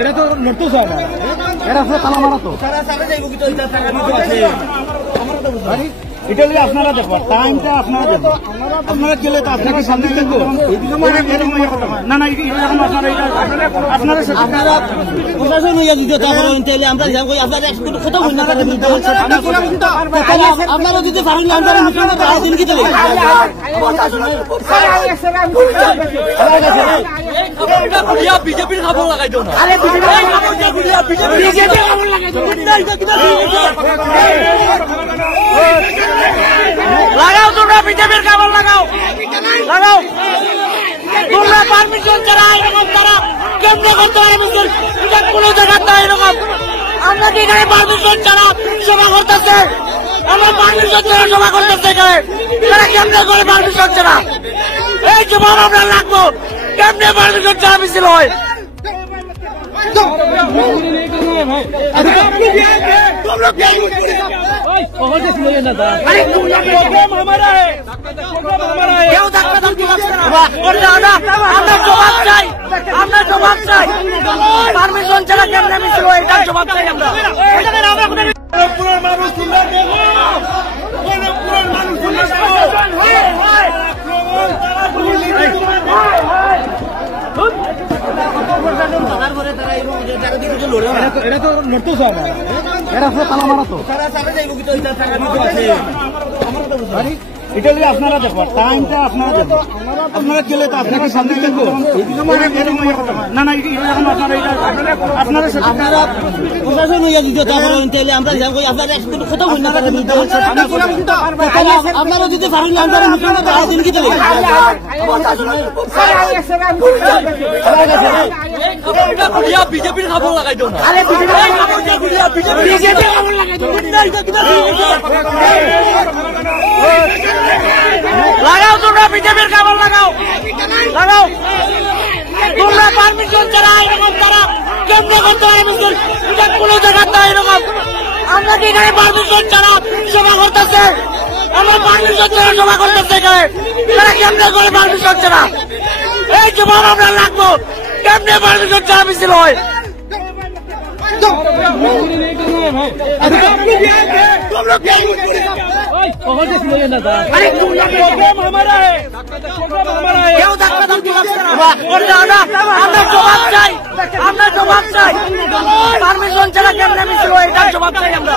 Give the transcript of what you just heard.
এটা তো লড়তো স্যার, এটা আসলে তালা মারা তো এটা আপনারা দেখো টাইমটা আপনারা দেখো, আপনারা গেলে তো আপনাকে শান্তি দেখবো না না আপনারা প্রশাসন হইয়া দিতে তাহলে আমরা আপনারা দিতে পারেন দিন কি বিজেপির খবর লাগাই দো না লাগাও, তোমরা বিজেপির খবর লাগাও লাগাও, তোমরা পারমিশন ছাড়া এরকম তারা কেমনে করতে পারমিশন, এটা কোনো জায়গার না এরকম। আমরা কি এখানে পারমিশন ছাড়া সভা করতেছে, আমরা পারমিশন ছাড়া সভা করতেছে এখানে, তারা কেমনে করে পারমিশন ছাড়া? এই জবাব আমরা লাগবো, কেমনে পারমিশন ছাড়া মিছিল হয়? আমরা জবাব চাই, পারমিশন ছাড়া কেমনে মিছিল হয় এটার জবাব চাই আমরা। এটা তো লড়তো স্যার, এটা আসলে তালা মারা তো এটা আপনারা দেখো টাইমটা আপনারা দেখো, আপনারা গেলে তো আপনাকে শান্তি দেখবো না না আপনারা প্রশাসন হইয়া দিতে তাহলে আমরা কোথাও আপনারা দিতে পারেন দিন কি বিজেপির খবর লাগাই দো না লাগাও, তোমরা বিজেপির খবর লাগাও লাগাও, তোমরা পারমিশন ছাড়া এরকম তারা কেমনে করতে পারমিশন, এটা কোনো জায়গার না এরকম। আমরা কি এখানে পারমিশন ছাড়া সভা করতেছে, আমরা পারমিশন ছাড়া সভা করতেছে এখানে, তারা কেমনে করে পারমিশন ছাড়া? এই জবাব আমরা লাগবো, কেমনে পারমিশন ছাড়া মিছিল হয়? আমরা জবাব চাই, পারমিশন ছাড়া কেমনে মিছিল হয় এটার জবাব চাই আমরা।